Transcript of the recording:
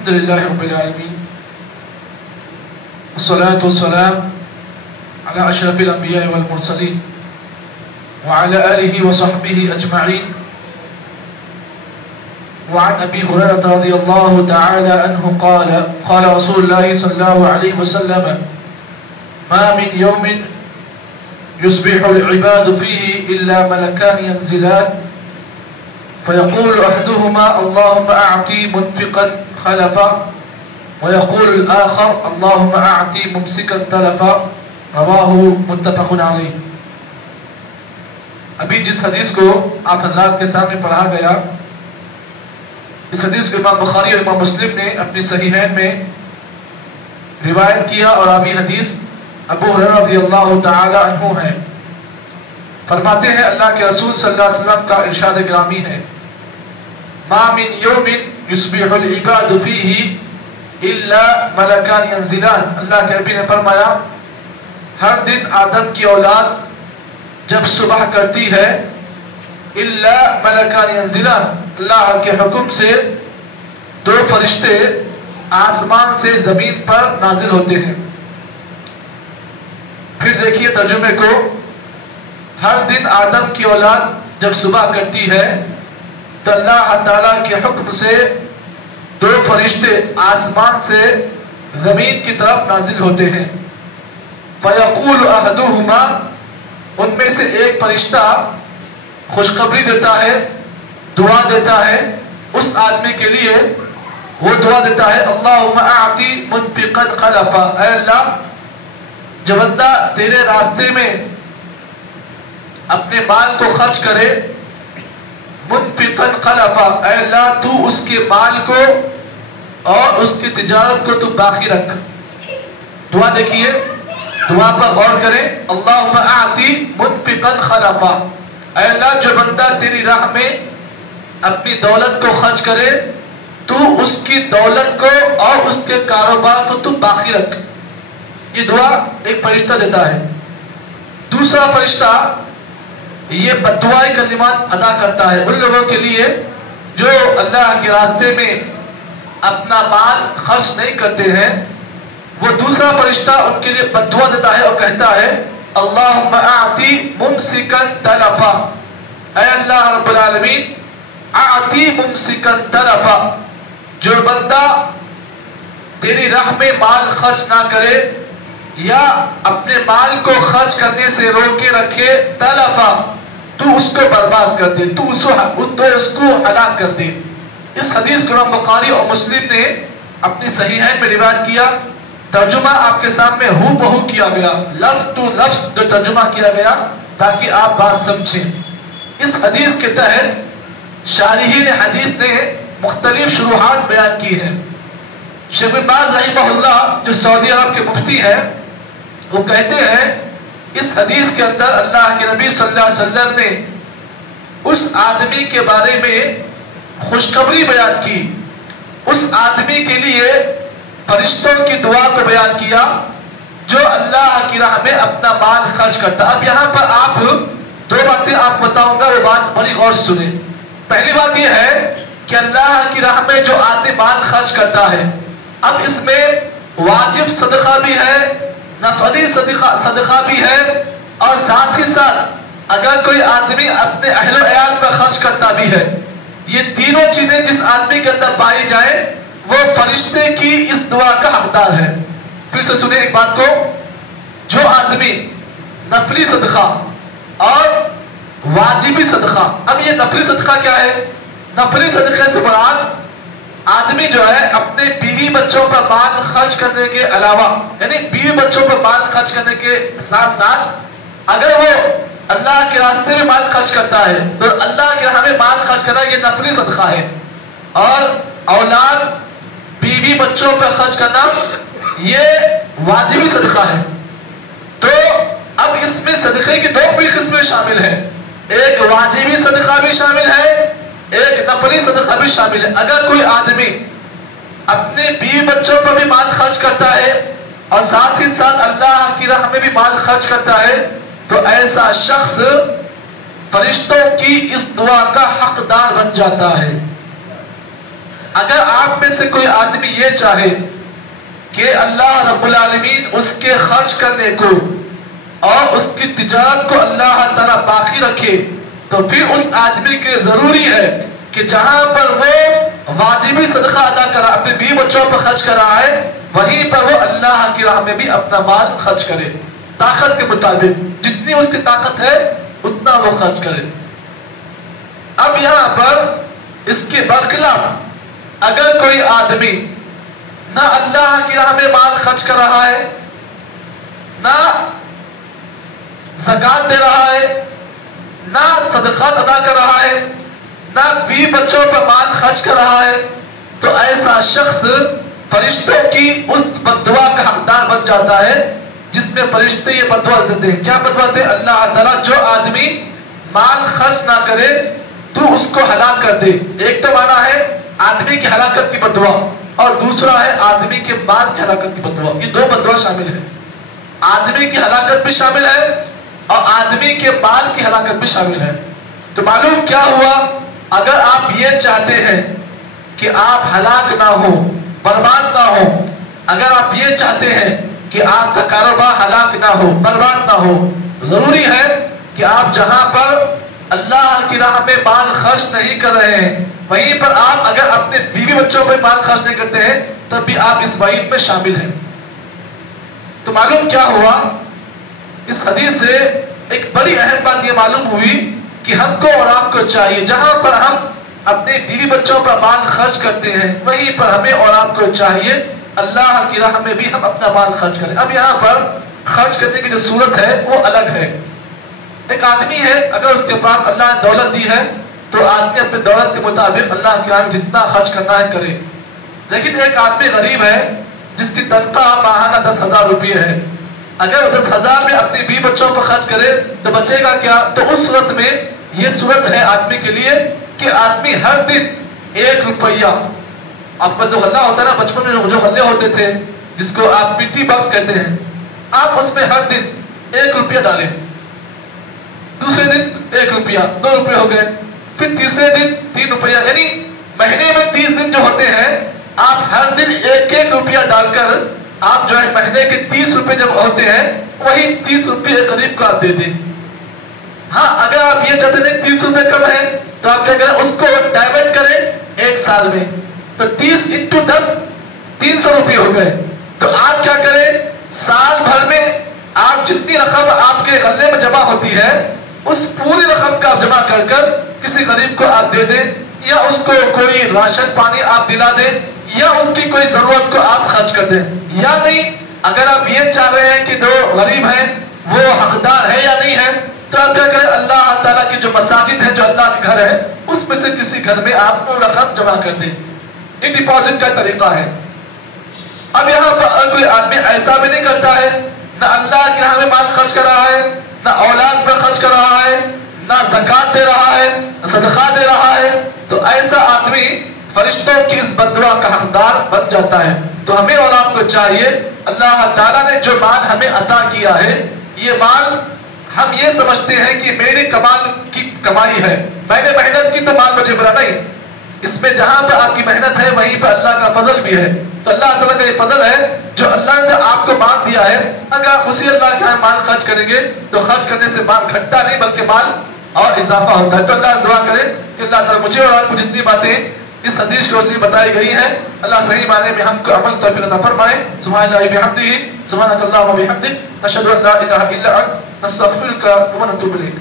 الحمد لله رب العالمين والصلاة والسلام على أشرف الأنبياء والمرسلين وعلى آله وصحبه أجمعين. وعن أبي هريرة رضي الله تعالى عنه قال رسول الله صلى الله عليه وسلم: ما من يوم يصبح العباد فيه إلا ملكان ينزلان فيقول أحدهما: اللهم أعطي منفقا خلفا، ويقول الآخر: اللهم أعطي ممسكا تلفا. رواه متفق علیہ. ابھی جس حدیث کو آپ حضرات کے سامنے پڑھا گیا، اس حدیث کو امام بخاری اور امام مسلم نے اپنی صحیحین میں روایت کیا، اور ابھی حدیث ابو ہریرہ رضی اللہ تعالی عنہ ہے. فرماتے ہیں اللہ کے رسول صلی اللہ علیہ وسلم کا ارشاد گرامی ہے: ما من یوم یصبح العباد فیہ الا ملکان ینزلان. اللہ کے نبی نے فرمایا ہر دن آدم کی اولاد جب صبح کرتی ہے الا ملکان ینزلان، اللہ کے حکم سے دو فرشتے آسمان سے زمین پر نازل ہوتے ہیں. پھر دیکھیے ترجمے کو: ہر دن آدم کی اولاد جب صبح کرتی ہے تو اللہ تعالیٰ کے حکم سے دو فرشتے آسمان سے زمین کی طرف نازل ہوتے ہیں. فَيَقُولُ أَحَدُهُمَا، ان میں سے ایک فرشتہ خوشخبری دیتا ہے، دعا دیتا ہے اس آدمی کے لیے. وہ دعا دیتا ہے: اللہم اعطی منفقا خلفا، اے اللہ جو بندہ تیرے راستے میں اپنے مال کو خرچ کرے، منفقا خلفا، اے اللہ تو اس کے مال کو اور اس کی تجارت کو تو باقی رکھ. دعا دیکھیے، دعا پر غور کریں. اللہم اعطی منفقا خلفا، اے اللہ جو بندہ تیری راہ میں اپنی دولت کو خرچ کرے تو اس کی دولت کو اور اس کے کاروبار کو تو باقی رکھ. یہ دعا ایک فرشتہ دیتا ہے. دوسرا فرشتہ یہ بددعائی کلمات ادا کرتا ہے ان لوگوں کے لیے جو اللہ کے راستے میں اپنا مال خرچ نہیں کرتے ہیں. وہ دوسرا فرشتہ ان کے لیے بددعا دیتا ہے اور کہتا ہے: اللہم اعطی ممسکا تلفا، اے اللہ رب العالمین اعطی ممسکا تلفا، جو بندہ تیری راہ میں مال خرچ نہ کرے یا اپنے مال کو خرچ کرنے سے روکے رکھے، تلفا تو اس کو برباد کر دے، تو اس کو ہلاک کر دے. اس حدیث کو امام بخاری اور مسلم نے اپنی صحیحین میں روایت کیا. ترجمہ آپ کے سامنے ہو بہو کیا گیا، لفظ ٹو لفظ جو ترجمہ کیا گیا تاکہ آپ بات سمجھیں. اس حدیث کے تحت شارحین حدیث نے مختلف شروحات بیان کی ہیں. شیخ بن باز رحمہ اللہ جو سعودی عرب کے مفتی ہیں، وہ کہتے ہیں اس حدیث کے اندر اللہ کے نبی صلی اللہ علیہ وسلم نے اس آدمی کے بارے میں خوشخبری بیان کی، اس آدمی کے لیے فرشتوں کی دعا کو بیان کیا جو اللہ کی راہ میں اپنا مال خرچ کرتا. اب یہاں پر آپ دو باتیں آپ بتاؤں گا، وہ بات بڑی غور سے سنیں. پہلی بات یہ ہے کہ اللہ کی راہ میں جو آدمی مال خرچ کرتا ہے، اب اس میں واجب صدقہ بھی ہے، نفلی صدقہ بھی ہے، اور ساتھ ہی ساتھ اگر کوئی آدمی اپنے اہل و عیال پر خرچ کرتا بھی ہے. یہ تینوں چیزیں جس آدمی کے اندر پائی جائیں وہ فرشتے کی اس دعا کا حقدار ہے. پھر سے سنیں ایک بات کو: جو آدمی نفلی صدقہ اور واجبی صدقہ، اب یہ نفلی صدقہ کیا ہے؟ نفلی صدقے سے مراد آدمی جو ہے اپنے بیوی بچوں پر مال خرچ کرنے کے علاوہ، یعنی بیوی بچوں پر مال خرچ کرنے کے ساتھ ساتھ اگر وہ اللہ کے راستے میں مال خرچ کرتا ہے تو اللہ کے راہ میں مال خرچ کرنا یہ نفلی صدقہ ہے. اور اولاد بیوی بچوں پر خرچ کرنا یہ واجبی صدقہ ہے. تو اب اس میں صدقے کی دو بھی قسمیں شامل ہیں، ایک واجبی صدقہ بھی شامل ہے، ایک نفلی صدقہ بھی شامل ہے. اگر کوئی آدمی اپنے بیوی بچوں پر بھی مال خرچ کرتا ہے اور ساتھ ہی ساتھ اللہ کی راہ میں بھی مال خرچ کرتا ہے تو ایسا شخص فرشتوں کی اس دعا کا حقدار بن جاتا ہے. اگر آپ میں سے کوئی آدمی یہ چاہے کہ اللہ رب العالمین اس کے خرچ کرنے کو اور اس کی تجارت کو اللہ تعالیٰ باقی رکھے، تو پھر اس آدمی کے ضروری ہے کہ جہاں پر وہ واجبی صدقہ ادا کرا، اپنے بیوی بچوں پر خرچ کر رہا ہے، وہیں پر وہ اللہ کی راہ میں بھی اپنا مال خرچ کرے، طاقت کے مطابق جتنی اس کی طاقت ہے اتنا وہ خرچ کرے۔ اب یہاں پر اس کے برخلاف اگر کوئی آدمی نہ اللہ کی راہ میں مال خرچ کر رہا ہے، نہ زکوٰۃ دے رہا ہے، نہ صدقات ادا کر رہا ہے، نہ بیوی بچوں پر مال خرچ کر رہا ہے، تو ایسا شخص فرشتوں کی اس بد دعا کا حقدار بن جاتا ہے جس میں فرشتے یہ بد دعا دیتے ہیں۔ کیا بد دعا دیتے ہیں؟ اللہ تعالیٰ جو آدمی مال خرچ نہ کرے تو اس کو ہلاک کر دے۔ ایک تو معنی ہے آدمی کی ہلاکت کی بد دعا، اور دوسرا ہے آدمی کے مال کی ہلاکت کی بد دعا۔ یہ دو بد دعا شامل ہے، آدمی کی ہلاکت بھی شامل ہے اور آدمی کے مال کی ہلاکت بھی شامل ہے۔ تو معلوم کیا ہوا؟ اگر آپ یہ چاہتے ہیں کہ آپ ہلاک نہ ہو، برباد نہ ہو، اگر آپ یہ چاہتے ہیں کہ آپ کا کاروبار ہلاک نہ ہو، برباد نہ ہو، ضروری ہے کہ آپ جہاں پر اللہ کی راہ میں مال خرچ نہیں کر رہے ہیں وہیں پر آپ اگر اپنے بیوی بچوں پہ مال خرچ نہیں کرتے ہیں تب بھی آپ اس وعید میں شامل ہیں۔ تو معلوم کیا ہوا؟ اس حدیث سے ایک بڑی اہم بات یہ معلوم ہوئی کہ ہم کو اور آپ کو چاہیے جہاں پر ہم اپنے بیوی بچوں پر مال خرچ کرتے ہیں وہیں پر ہمیں اور آپ کو چاہیے اللہ کی راہ میں بھی ہم اپنا مال خرچ کریں۔ اب یہاں پر خرچ کرنے کی جو صورت ہے وہ الگ ہے۔ ایک آدمی ہے، اگر اس کے پاس اللہ نے دولت دی ہے تو آدمی اپنے دولت کے مطابق اللہ کی راہ میں جتنا خرچ کرنا ہے کرے، لیکن ایک آدمی غریب ہے جس کی تنخواہ ماہانہ 10,000 روپے ہے، اگر 10,000 میں اپنی بیوی بچوں پر خرچ کرے تو بچے گا کیا؟ تو اس صورت میں یہ صورت ہے آدمی کے لیے کہ آدمی ہر دن 1 روپیہ، آپ کا جو غلہ ہوتا ہے نا، بچپن میں جو غلے ہوتے تھے جس کو آپ پیٹی باکس کہتے ہیں، آپ اس میں ہر دن 1 روپیہ ڈالیں، دوسرے دن 1 روپیہ، 2 روپے ہو گئے، پھر تیسرے دن 3 روپیہ، یعنی مہینے میں 30 دن جو ہوتے ہیں آپ ہر دن 1 روپیہ ڈال کر آپ جو ہے مہینے کے 30 روپے جب ہوتے ہیں وہی 30 روپے غریب کو آپ دے دیں۔ ہاں اگر آپ یہ چاہتے ہیں 30 روپے کم ہے تو آپ کیا کریں؟ اس کو ڈائیورٹ کریں 1 سال میں، تو 30 × 10 300 روپے ہو گئے۔ تو آپ کیا کریں؟ سال بھر میں آپ جتنی رقم آپ کے غلے میں جمع ہوتی ہے اس پوری رقم کا آپ جمع کر کر کسی غریب کو آپ دے دیں، یا اس کو کوئی راشن پانی آپ دلا دیں، یا اس کی کوئی ضرورت کو آپ خرچ کر دیں۔ یا نہیں اگر آپ یہ چاہ رہے ہیں کہ جو غریب ہیں وہ حقدار ہے یا نہیں ہے تو آپ کیا کریں؟ اللہ تعالیٰ کی جو مساجد ہے، جو اللہ کے گھر ہے، اس میں سے کسی گھر میں آپ کو رقم جمع کر دیں۔ یہ ڈپازٹ کا طریقہ ہے۔ اب یہاں پر کوئی آدمی ایسا بھی نہیں کرتا ہے، نہ اللہ کی راہ میں مال خرچ کر رہا ہے، نہ اولاد پر خرچ کر رہا ہے، نہ زکوٰۃ دے رہا ہے، نہ صدقہ دے رہا ہے، تو ایسا آدمی فرشتوں کی اس بد دعا کا حقدار بن جاتا ہے۔ تو ہمیں اور آپ کو چاہیے، اللہ تعالیٰ نے جو مال ہمیں عطا کیا ہے، یہ مال ہم یہ سمجھتے ہیں کہ میری کمال کی کمائی ہے، میں نے محنت کی تو مال مجھے ملا، نہیں، اس میں جہاں پہ آپ کی محنت ہے وہیں پہ اللہ کا فضل بھی ہے۔ تو اللہ تعالیٰ کا یہ فضل ہے جو اللہ نے آپ کو مال دیا ہے، اگر آپ اسی اللہ کا مال خرچ کریں گے تو خرچ کرنے سے مال گھٹتا نہیں بلکہ مال اور اضافہ ہوتا ہے۔ تو اللہ سے دعا کرے کہ اللہ تعالیٰ مجھے اور آپ کو جتنی باتیں اس حدیث کی روشنی بتائی گئی ہیں اللہ صحیح معنی میں ہم کو عمل توفیق عطا فرمائے۔ سبحان اللہ بحمدہ، سبحانک اللہم وبحمدک، نشہد ان لا الہ الا انت، نستغفرک ونتوب الیک۔